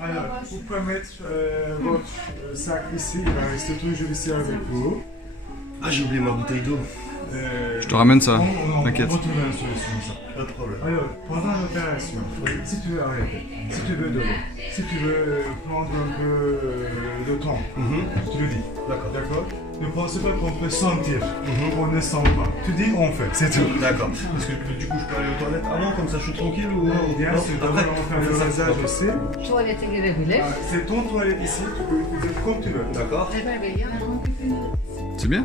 Alors, vous pouvez mettre votre sac ici, il va rester toujours ici avec vous. Ah, j'ai oublié ma bouteille d'eau. Je te ramène ça, On t'inquiète. va trouver une solution, ça. Pas de problème. Alors, pendant l'opération, si tu veux arrêter, si tu veux donner, si tu veux prendre un peu de temps, tu le dis. D'accord. D'accord? Ne pensez pas qu'on peut sentir, on ne sent pas. Tu dis, on fait, c'est tout. D'accord. Parce que du coup, je peux aller aux toilettes avant, comme ça je suis tranquille ou Bien non, sûr, après, d'abord on fait le ça. rasage aussi. Tuvalete girebilir. C'est ton toilette ici, tu peux utiliser comme tu veux. D'accord. Eber Bey yanına. C'est bien,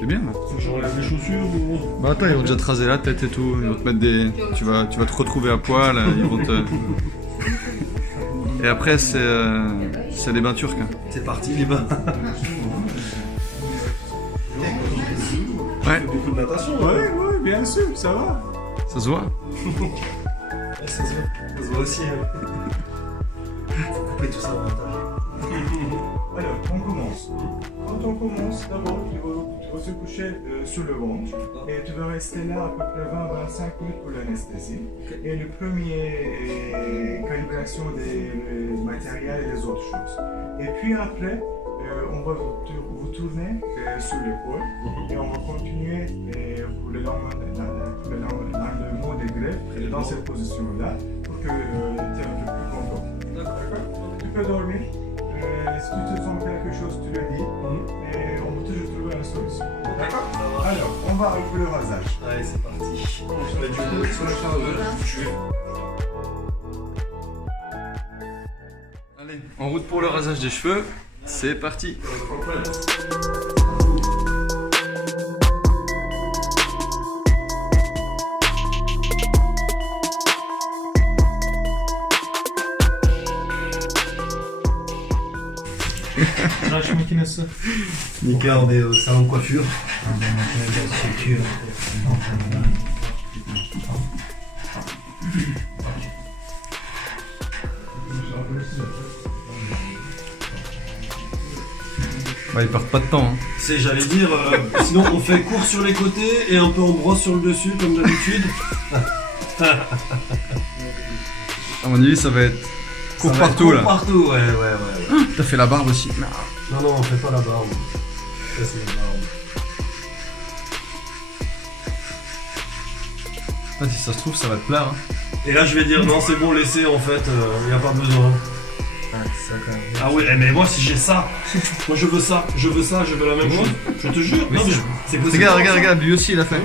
c'est bien là. Faut que j'enlève les chaussures ou... Bah attends, ils vont déjà te raser la tête et tout, ils vont te mettre des... Tu vas te retrouver à poil, ils vont te... Et après c'est des bains turcs. Hein. C'est parti, les bains. Ouais, Beaucoup de natation. Oui, bien sûr, ça va. ça se voit. Ça se voit. Ça se voit aussi. Faut couper tout ça au montage. Alors, on commence. Quand on commence, d'abord, tu vas se coucher sur le ventre et tu vas rester là à peu près 20-25 minutes pour l'anesthésie. Et le premier calibration des matériels et des autres choses. Et puis après, on va vous tourner sur l'épaule et on va continuer pour le mot des greffes dans cette position-là pour que tu es un peu plus content. D'accord. Tu peux dormir. Si tu te sens quelque chose, tu le dis et on va toujours trouver une solution. D'accord? Alors, on va pour le rasage. Allez, c'est parti. Je vais mettre du coup sur le je vais... Allez, en route pour le rasage des cheveux, c'est parti. Tıraş makinesi. Nika, on est au salon de coiffure. Bah ils perdent pas de temps. Hein. C'est, j'allais dire, sinon on fait court sur les côtés et un peu en brosse sur le dessus, comme d'habitude. À mon avis ça va être court Ça va être partout court là. Partout, ouais. T'as fait la barbe aussi. Non, on fait pas la barbe. Ça, c'est la barbe. Ah, si ça se trouve ça va te plaire. Hein. Et là, je vais dire, non, c'est bon, laissez, en fait, il n'y a pas besoin. Ah ouais, mais moi, si j'ai ça, moi je veux ça, je veux la même chose. Je te jure, non, mais c'est possible. Regarde, lui aussi il a fait.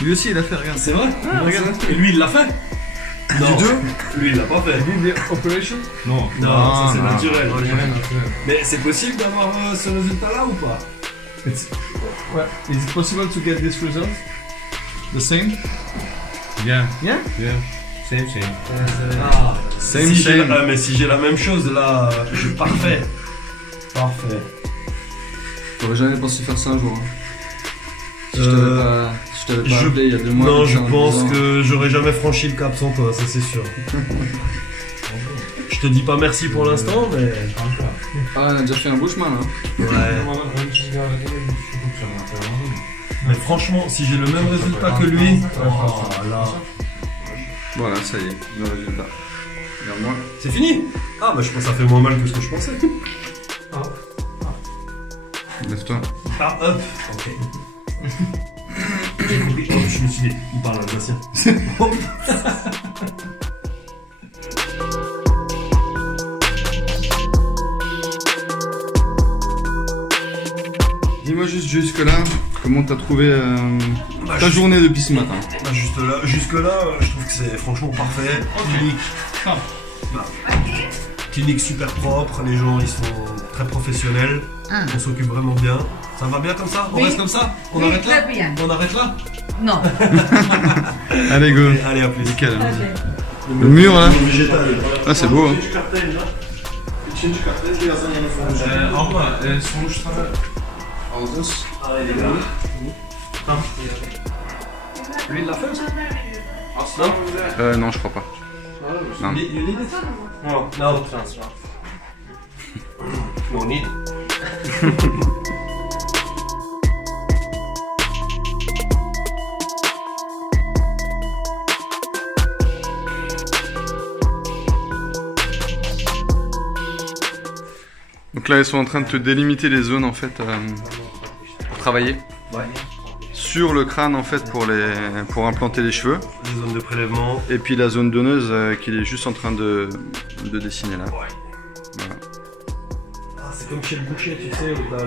Lui aussi il a fait, regarde. C'est vrai? Regarde. Et lui, il l'a fait? Non, lui, il l'a pas fait. Operation? Non, Non, ça c'est non. naturel. Mais c'est possible d'avoir ce résultat-là ou pas? Is it possible to get this result? The same? Yeah, Yeah? yeah. Same. Ah, Same, si j'ai same. mais si j'ai la même chose, là, je parfait. Parfait. J'aurais jamais pensé faire ça un jour. Hein. Si je t'avais pas je- appelé il y a 2 mois. Non, je en me pense disant- que j'aurais jamais franchi le cap sans toi, ça c'est sûr. Je te dis pas merci pour l'instant, mais... Ah, on a déjà fait un beau chemin là. Ouais. Mais franchement, si j'ai le même résultat que lui... Oh là... Voilà, ça y est, le résultat. Regarde-moi. C'est fini? Ah bah je pense que ça fait moins mal que ce que je pensais. Lève-toi. Ah hop. Ok. J'ai compris. Hop, je me suis dit, il parle alsacien. Hop. Dis-moi juste jusque là, comment t'as trouvé ta journée depuis ce matin? Bah, jusque là, je trouve que c'est franchement parfait. Clinique. Bah, clinique super propre, les gens ils sont très professionnels, on s'occupe vraiment bien. Ça va bien comme ça? On Oui. reste comme ça? On Oui, arrête là? très bien. On arrête là? Non. Allez go. Allez, à plus. Nickel. Hadi. Le mur là. Végétal. Ah c'est beau hein. Abla sonuçları alacağız. Lui il l'a fait? Non je crois pas. Non. You need it? No, No. transfer. No need. Donc là, ils sont en train de te délimiter les zones en fait pour travailler. Ouais. Sur le crâne en fait pour implanter les cheveux. Les zones de prélèvement. Et puis la zone donneuse qu'il est juste en train de dessiner là. Ouais. Voilà. Ah, c'est comme chez le boucher, tu sais, où t'as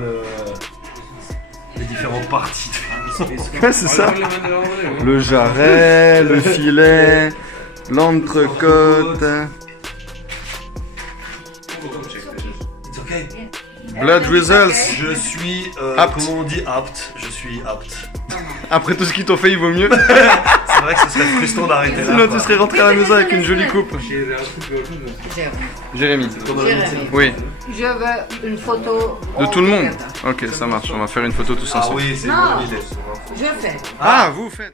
les différentes parties. Ouais, c'est ça. Le jarret, le filet, l'entrecôte. It's okay. Blood results. Je suis, Apte. comment on dit apte? Je suis apte. Après tout ce qu'ils t'ont fait, il vaut mieux. C'est vrai que ce serait frustrant d'arrêter là. Sinon, quoi. tu serais rentré à la maison avec une jolie coupe. Jérémy. Jérémy. Oui. Je veux une photo. De tout le monde. au Ok, ça marche. On va faire une photo tous Ah ensemble. oui, c'est une Non. bonne idée. Je fais. Ah, vous faites.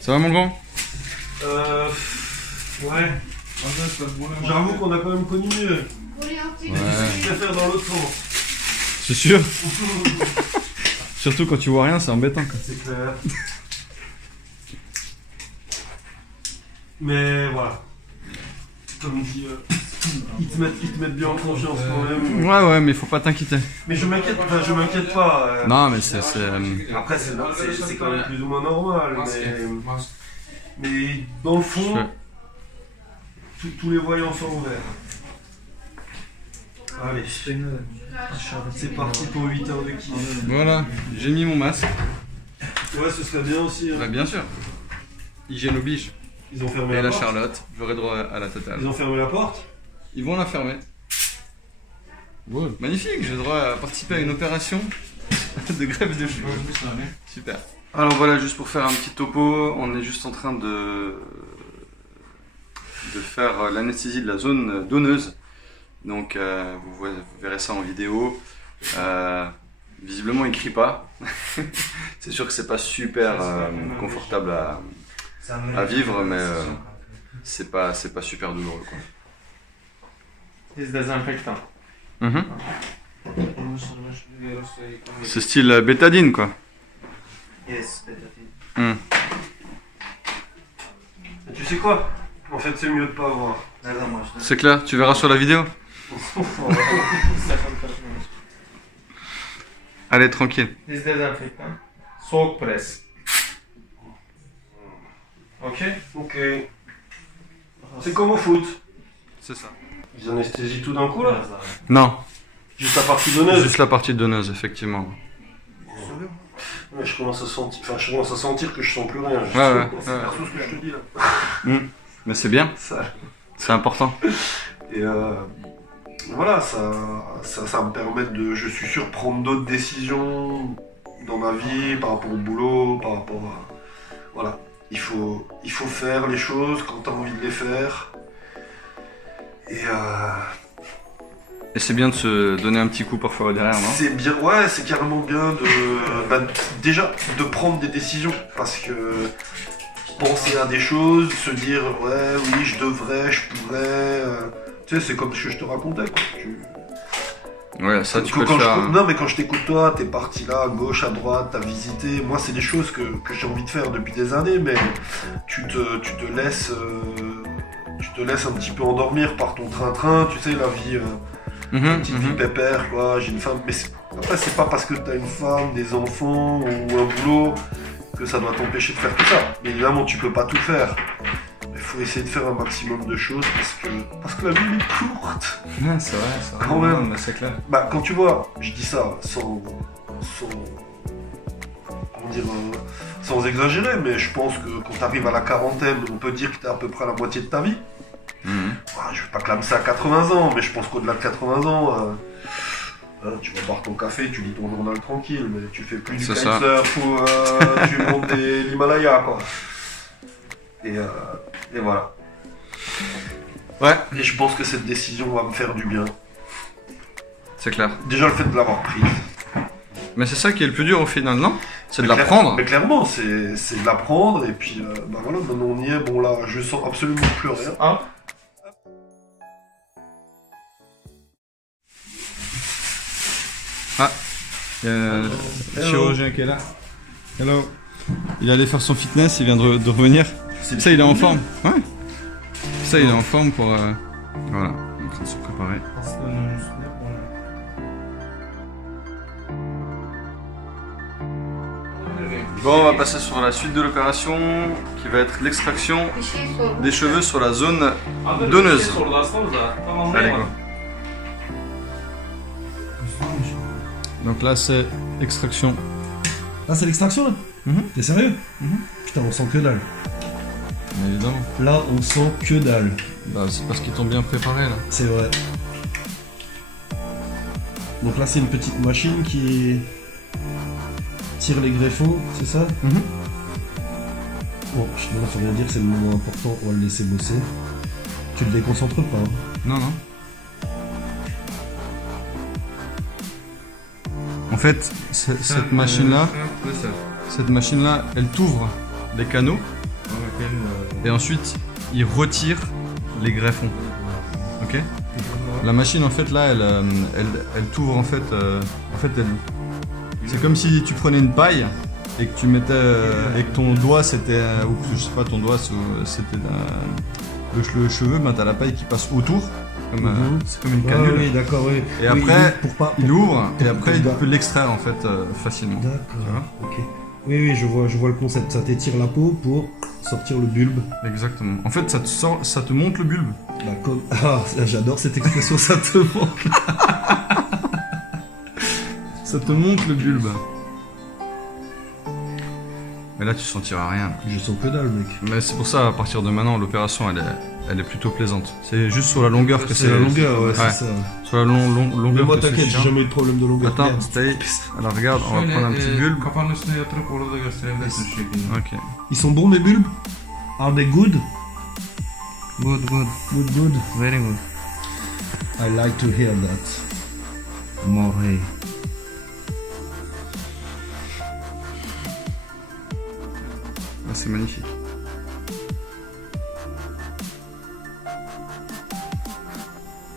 Ça va mon grand? Ouais. J'avoue qu'on a quand même connu mieux. Je préfère dans l'autre sens. C'est sûr. Surtout quand tu vois rien, c'est embêtant quoi. C'est clair. Mais voilà. Comme dit, ils te mettent bien en confiance quand même. Ouais, mais faut pas t'inquiéter. Mais je m'inquiète pas. Non, mais c'est. Après, c'est quand même plus ou moins normal. Mais dans le fond, tous les voyants sont ouverts. Allez, c'est parti pour 8 heures de kiff. Voilà, j'ai mis mon masque. Ouais, ce serait bien aussi. Hein. Bah, bien sûr. Hygiène oblige. Ils ont fermé Et la la porte. Charlotte, j'aurai droit à la totale. Ils ont fermé la porte. Ils vont la fermer. Ouais. Magnifique, j'ai droit à participer à une opération de greffe de cheveux. Super. Alors voilà, juste pour faire un petit topo, on est juste en train de faire l'anesthésie de la zone donneuse. Donc vous verrez ça en vidéo. Visiblement il crie pas. C'est sûr que c'est pas super confortable à vivre, mais c'est pas super douloureux quoi. C'est désinfectant. Mhm. C'est style bétadine quoi. Yes, Hmm. Et tu sais quoi? En fait, c'est mieux de pas voir. C'est clair, tu verras sur la vidéo. Allez, tranquille. C'est désinfectant. Soğuk presse. Ok? Ok. C'est comme au foot. C'est ça. Ils anesthésient tout d'un coup là. Non, Juste la partie donneuse. juste la partie donneuse, effectivement. Ouais, je commence à sentir que je sens plus rien. Ouais. C'est perso ce que je te dis là. Mais c'est bien, Ça. c'est important. Et voilà, ça me permet de, je suis sûr, prendre d'autres décisions dans ma vie, par rapport au boulot, par rapport à... Voilà, il faut faire les choses quand tu as envie de les faire. Et c'est bien de se donner un petit coup parfois derrière, non? C'est bien, ouais, c'est carrément bien déjà de prendre des décisions, parce que penser à des choses, se dire ouais, oui, je devrais, je pourrais, tu sais, c'est comme ce que je te racontais, quoi. Ouais, ça tu peux le Quand faire. non, mais quand je t'écoute toi, t'es parti là, à gauche, à droite, t'as visité. Moi, c'est des choses que j'ai envie de faire depuis des années, mais tu te laisses un petit peu endormir par ton train-train, tu sais, la vie. Petite vie pépère, quoi, j'ai une femme, mais après c'est pas parce que t'as une femme, des enfants ou un boulot que ça doit t'empêcher de faire tout ça. Mais évidemment tu peux pas tout faire. Il faut essayer de faire un maximum de choses parce que la vie est courte. Ouais, c'est vrai, Quand même. c'est clair. Bah quand tu vois, je dis ça sans comment dire, sans exagérer, mais je pense que quand t'arrives à la quarantaine, on peut dire que t'es à peu près à la moitié de ta vie. Je vais pas clamer ça à 80 ans, mais je pense qu'au-delà de 80 ans, tu vas boire ton café, tu lis ton journal tranquille, mais tu fais plus du C'est ça. kitesurf ou tu montes l'Himalaya, quoi. Et voilà. Ouais, Et je pense que cette décision va me faire du bien. c'est clair. Déjà le fait de l'avoir prise. Mais c'est ça qui est le plus dur au final, non? C'est de Mais l'apprendre. Mais clairement, c'est de l'apprendre. Et puis, bah voilà, maintenant on y est. Bon là, je sens absolument plus rien. Up. Ah, il y a un chirurgien qui est là. Hello. Il allait faire son fitness, il vient de revenir. Ça, il est en forme. Ouais. Ça, il est en forme pour. Voilà, il est en train de se préparer. Bon, on va passer sur la suite de l'opération qui va être l'extraction Bir şey sor. des cheveux sur la zone donneuse. Allez, go. Donc là, c'est extraction. Ah, c'est l'extraction là? T'es sérieux? Putain, on sent que dalle. Mais évidemment. Là, on sent que dalle. Bah, c'est parce qu'ils t'ont bien préparé là. C'est vrai. Donc là, c'est une petite machine qui tire les greffons, c'est ça? Bon, je ne faut rien dire, c'est le moment important, on va le laisser bosser. Tu le déconcentres pas, hein. Non, non. En fait, cette machine-là, elle t'ouvre les canaux et ensuite, il retire les greffons. Ok? La machine, en fait, là, elle t'ouvre, en fait, c'est comme si tu prenais une paille et que tu mettais, et que ton doigt, c'était, ou que, je sais pas, ton doigt, c'était le cheveu, ben t'as la paille qui passe autour. C'est comme une canule. Oui, d'accord, oui. Et après, pour il ouvre et après il pour- peut l'extraire en fait facilement. D'accord, ok. Oui, je vois le concept. Ça t'étire la peau pour sortir le bulbe. Exactement. En fait, ça te monte le bulbe. Bah, comme... Ah, j'adore cette expression, ça te manque. Ça te monte le bulbe. Mais là, tu sentiras rien. Je sens que dalle, mec. Mais c'est pour ça, à partir de maintenant, l'opération, elle est plutôt plaisante. C'est juste sur la longueur que C'est la longueur, ouais, Ouais. c'est ça. Sur la longueur Mais moi, que c'est t'inquiète, j'ai chiant. jamais eu de problème de longueur. Attends, Merde. stay. Alors regarde, on va prendre un petit bulbe. Kafanın üstüne yatırıp orada da gösterebilirsin şu şekilde. Ok. Ils sont bons, mes bulbes? Are they good? Good, good. Good. Very good. I like to hear that. More hey. Ah, c'est magnifique.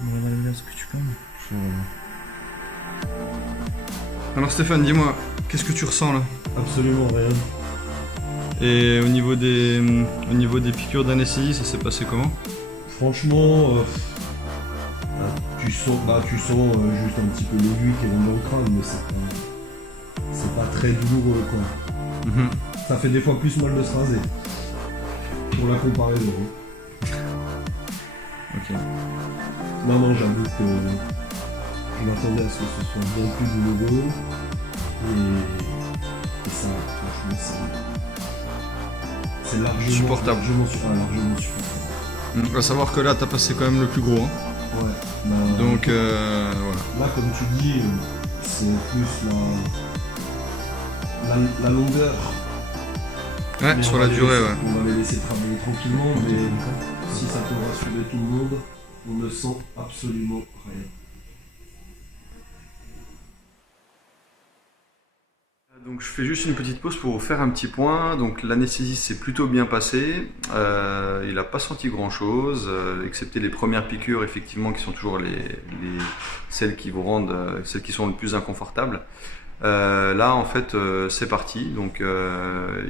Buraları biraz küçük ama. Şöyle. Alors Stéphane, dis-moi, qu'est-ce que tu ressens là? Absolument rien. Et au niveau des piqûres d'anesthésie, ça s'est passé comment? Franchement, tu sens juste un petit peu l'aiguille qui rentre dans le crâne, mais c'est pas très douloureux, quoi. Mhm. Ça fait des fois plus mal de se raser. Pour la comparaison. Ok. Non, j'avoue que je m'attendais à ce que ce soit bien plus douloureux. Et ça, franchement, c'est largement Supportable. Largement supportable. À savoir que là, t'as passé quand même le plus gros. Hein. Ouais. Bah, Donc voilà. là, comme tu dis, c'est plus la longueur. Ouais, Mais sur on la va les durée, laisser- ouais. On va les laisser travailler tranquillement, mais si ça peut rassurer tout le monde, on ne sent absolument rien. Donc je fais juste une petite pause pour vous faire un petit point. Donc l'anesthésie s'est plutôt bien passée. Il n'a pas senti grand chose, excepté les premières piqûres effectivement qui sont toujours celles qui vous rendent, celles qui sont les plus inconfortables. Là en fait c'est parti. Donc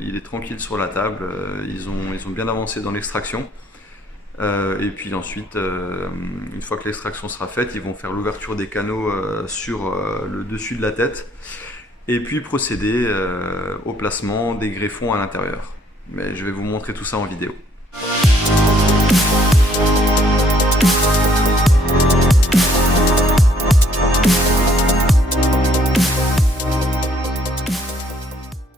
il est tranquille sur la table. Ils ont bien avancé dans l'extraction. Et puis ensuite, une fois que l'extraction sera faite, ils vont faire l'ouverture des canaux sur le dessus de la tête. Et puis procéder au placement des greffons à l'intérieur. Mais je vais vous montrer tout ça en vidéo.